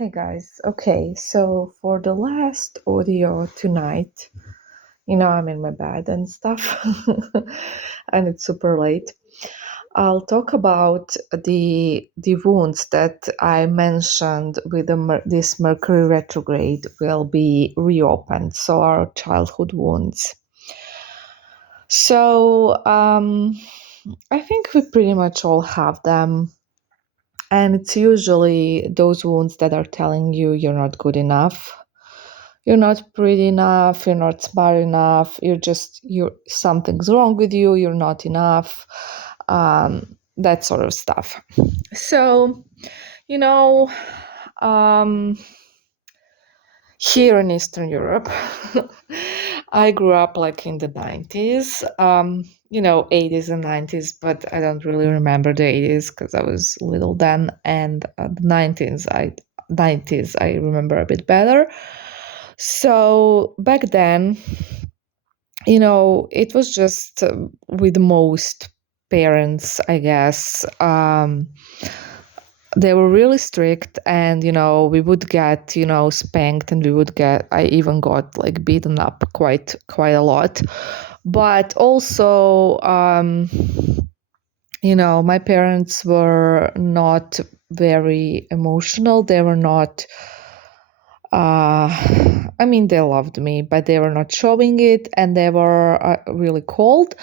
Hey guys, okay, so for the last audio tonight, I'm in my bed and stuff, and it's super late. I'll talk about the wounds that I mentioned with this Mercury retrograde will be reopened, so our childhood wounds. So I think we pretty much all have them. And it's usually those wounds that are telling you you're not good enough, you're not pretty enough, you're not smart enough, you're something's wrong with you, you're not enough, that sort of stuff. So, you know, um, here in Eastern Europe, I grew up like in the 90s, 80s and 90s, but I don't really remember the 80s because I was little then, and the 90s I remember a bit better. So back then, it was just with most parents, I guess. They were really strict, and we would get spanked, and I even got like beaten up quite a lot. But also, my parents were not very emotional. They were not they loved me, but they were not showing it, and they were really cold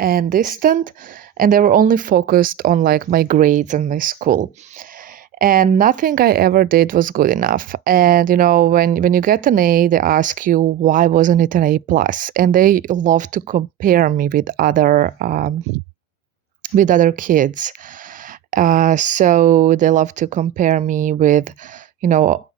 and distant, and they were only focused on like my grades and my school. And nothing I ever did was good enough. And when you get an A, they ask you why wasn't it an A plus, and they love to compare me with other kids. So they love to compare me with, you know,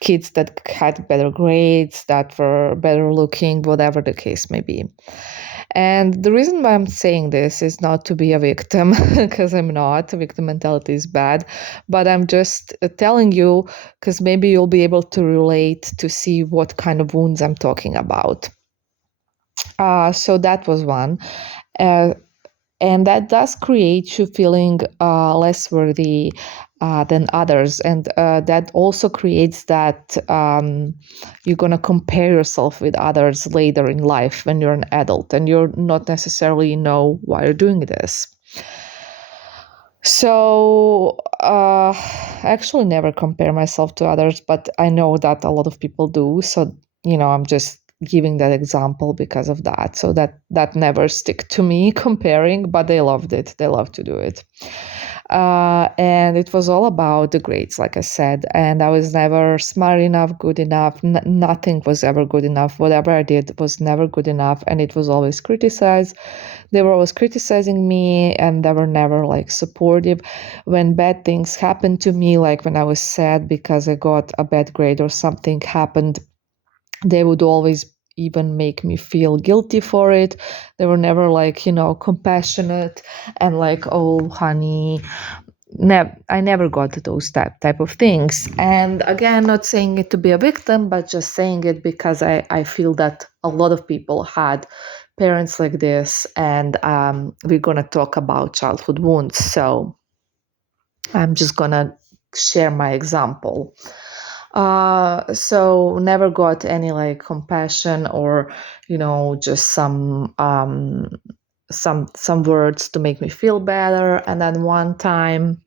kids that had better grades, that were better looking, whatever the case may be. And the reason why I'm saying this is not to be a victim, because I'm not. Victim mentality is bad. But I'm just telling you, because maybe you'll be able to relate to see what kind of wounds I'm talking about. So that was one. And that does create you feeling less worthy than others, and that also creates that you're going to compare yourself with others later in life when you're an adult and you're not necessarily know why you're doing this. So I actually never compare myself to others, but I know that a lot of people do. So I'm just giving that example because of that. So that never stick to me comparing, but they loved it. They love to do it. And it was all about the grades, like I said. And I was never smart enough, good enough. Nothing was ever good enough. Whatever I did was never good enough. And it was always criticized. They were always criticizing me, and they were never like supportive. When bad things happened to me, like when I was sad because I got a bad grade or something happened, they would always even make me feel guilty for it. They were never like, compassionate and like, oh, honey. I never got those type of things. And again, not saying it to be a victim, but just saying it because I feel that a lot of people had parents like this, and we're going to talk about childhood wounds. So I'm just going to share my example. So never got any like compassion or just some words to make me feel better. And then one time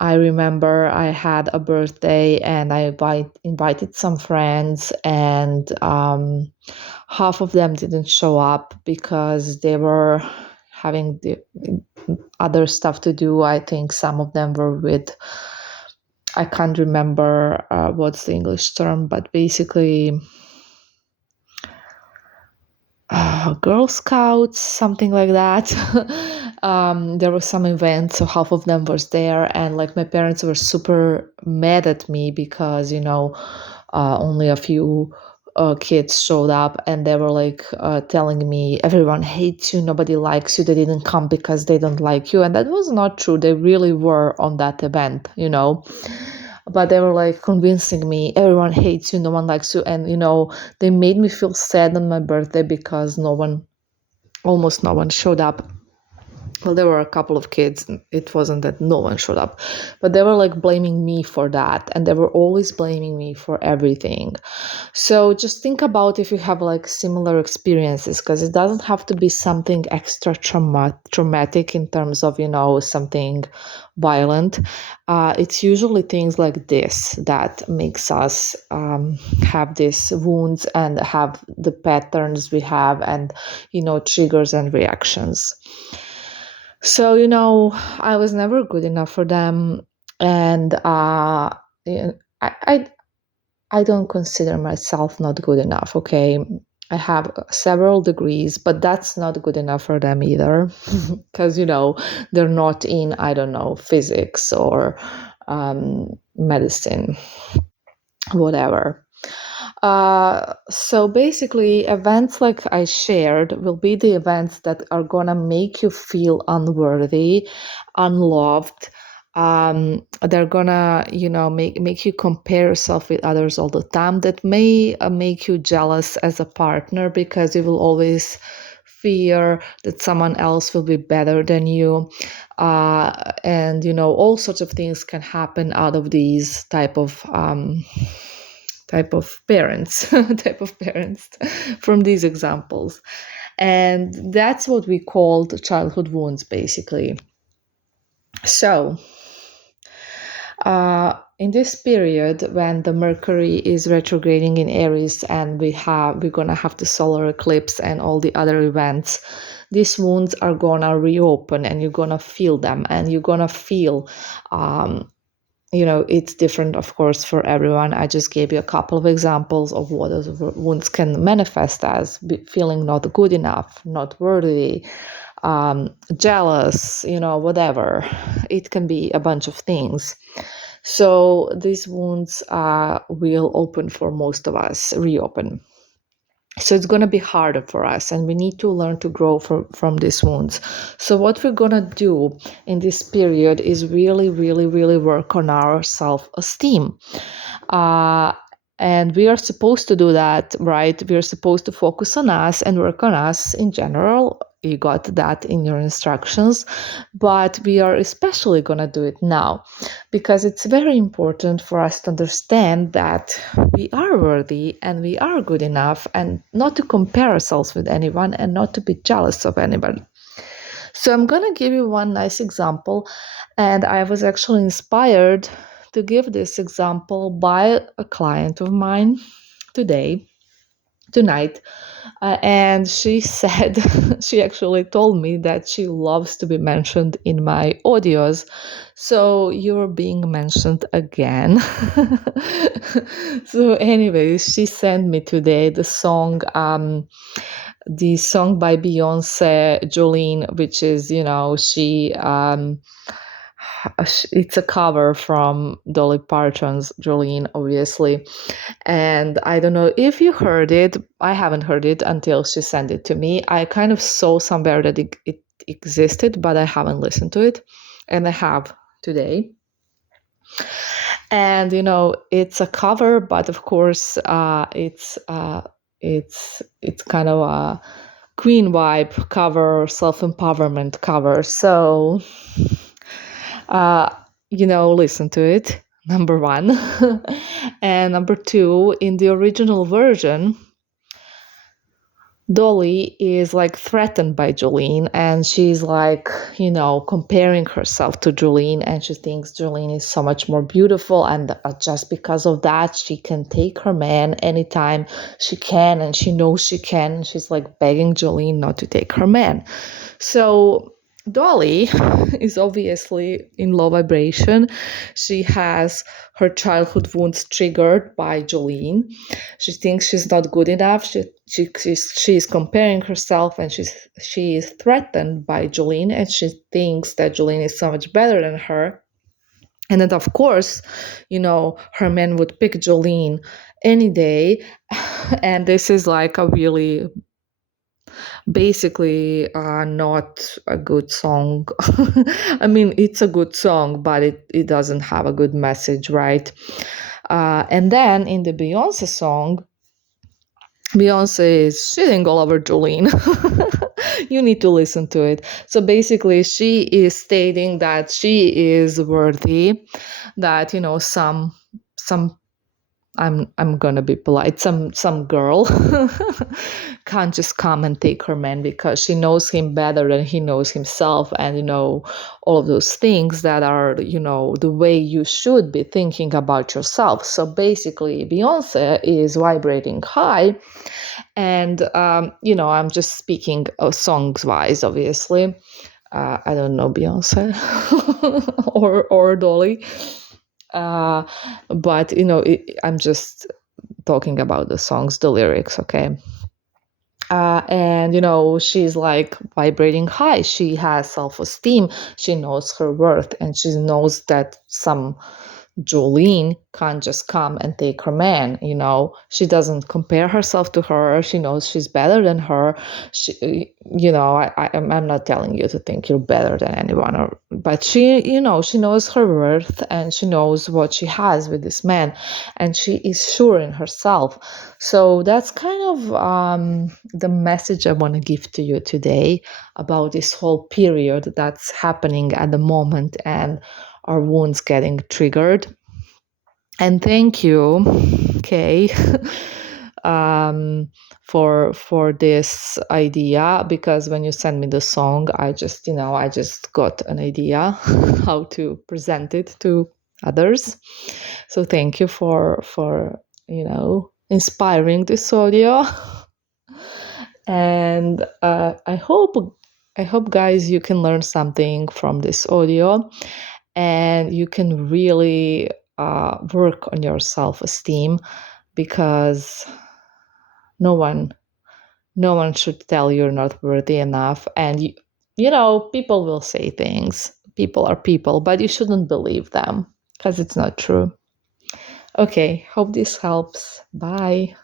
I remember I had a birthday, and I invited some friends, and half of them didn't show up because they were having the other stuff to do. I think some of them were with, I can't remember what's the English term, but basically Girl Scouts, something like that. There was some event, so half of them was there, and like my parents were super mad at me because only a few kids showed up, and they were like telling me everyone hates you, nobody likes you, they didn't come because they don't like you. And that was not true. They really were on that event, but they were like convincing me everyone hates you, no one likes you. And they made me feel sad on my birthday because almost no one showed up. well, there were a couple of kids. It wasn't that no one showed up, but they were like blaming me for that. And they were always blaming me for everything. So just think about if you have like similar experiences, because it doesn't have to be something extra traumatic in terms of, something violent. It's usually things like this that makes us have these wounds and have the patterns we have, and, triggers and reactions. So, I was never good enough for them. And yeah, I don't consider myself not good enough, okay? I have several degrees, but that's not good enough for them either. Because, they're not in, I don't know, physics or medicine, whatever. So basically, events like I shared will be the events that are gonna make you feel unworthy, unloved. They're gonna, make you compare yourself with others all the time. That may make you jealous as a partner, because you will always fear that someone else will be better than you. And all sorts of things can happen out of these type of parents type of parents from these examples. And that's what we called childhood wounds, basically. So in this period, when the Mercury is retrograding in Aries, and we're gonna have the solar eclipse and all the other events, these wounds are gonna reopen, and you're gonna feel them, and you're gonna feel it's different, of course, for everyone. I just gave you a couple of examples of what those wounds can manifest as: feeling not good enough, not worthy, jealous, whatever. It can be a bunch of things. So these wounds will open for most of us, reopen. So it's going to be harder for us, and we need to learn to grow from these wounds. So what we're going to do in this period is really, really, really work on our self-esteem. And we are supposed to do that, right? We are supposed to focus on us and work on us in general. You got that in your instructions, but we are especially going to do it now, because it's very important for us to understand that we are worthy and we are good enough, and not to compare ourselves with anyone, and not to be jealous of anyone. So I'm going to give you one nice example, and I was actually inspired to give this example by a client of mine tonight. And she said, she actually told me that she loves to be mentioned in my audios. So you're being mentioned again. So anyways, she sent me today the song by Beyonce, Jolene, which is, it's a cover from Dolly Parton's Jolene, obviously. And I don't know if you heard it. I haven't heard it until she sent it to me. I kind of saw somewhere that it existed, but I haven't listened to it. And I have today. And, it's a cover, but of course, it's kind of a queen vibe cover, self-empowerment cover. So, listen to it, number one. And number two, in the original version, Dolly is like threatened by Jolene, and she's like, comparing herself to Jolene, and she thinks Jolene is so much more beautiful, and just because of that, she can take her man anytime she can, and she knows she can. And she's like begging Jolene not to take her man. So Dolly is obviously in low vibration. She has her childhood wounds triggered by Jolene. She thinks she's not good enough. She's comparing herself, and she is threatened by Jolene, and she thinks that Jolene is so much better than her. And then, of course, her man would pick Jolene any day. And this is like a really basically not a good song. I mean, it's a good song, but it doesn't have a good message, right? And then in the Beyonce song, Beyonce is shitting all over Jolene. You need to listen to it. So basically, she is stating that she is worthy, that, some I'm gonna be polite. Some girl can't just come and take her man because she knows him better than he knows himself, and all of those things that are the way you should be thinking about yourself. So basically, Beyonce is vibrating high, and I'm just speaking songs wise, obviously. I don't know Beyonce or Dolly, uh, but I'm just talking about the songs, the lyrics, okay? And she's like vibrating high. She has self-esteem. She knows her worth, and she knows that some Jolene can't just come and take her man. She doesn't compare herself to her. She knows she's better than her. I'm not telling you to think you're better than anyone, but she knows her worth, and she knows what she has with this man, and she is sure in herself. So that's kind of the message I want to give to you today about this whole period that's happening at the moment, and our wounds getting triggered. And thank you, Kay, for this idea, because when you sent me the song, I just got an idea how to present it to others. So thank you for inspiring this audio. And I hope, guys, you can learn something from this audio, and you can really work on your self-esteem, because no one no one should tell you're not worthy enough. And people will say things. People are people, but you shouldn't believe them because it's not true. Okay, hope this helps. Bye.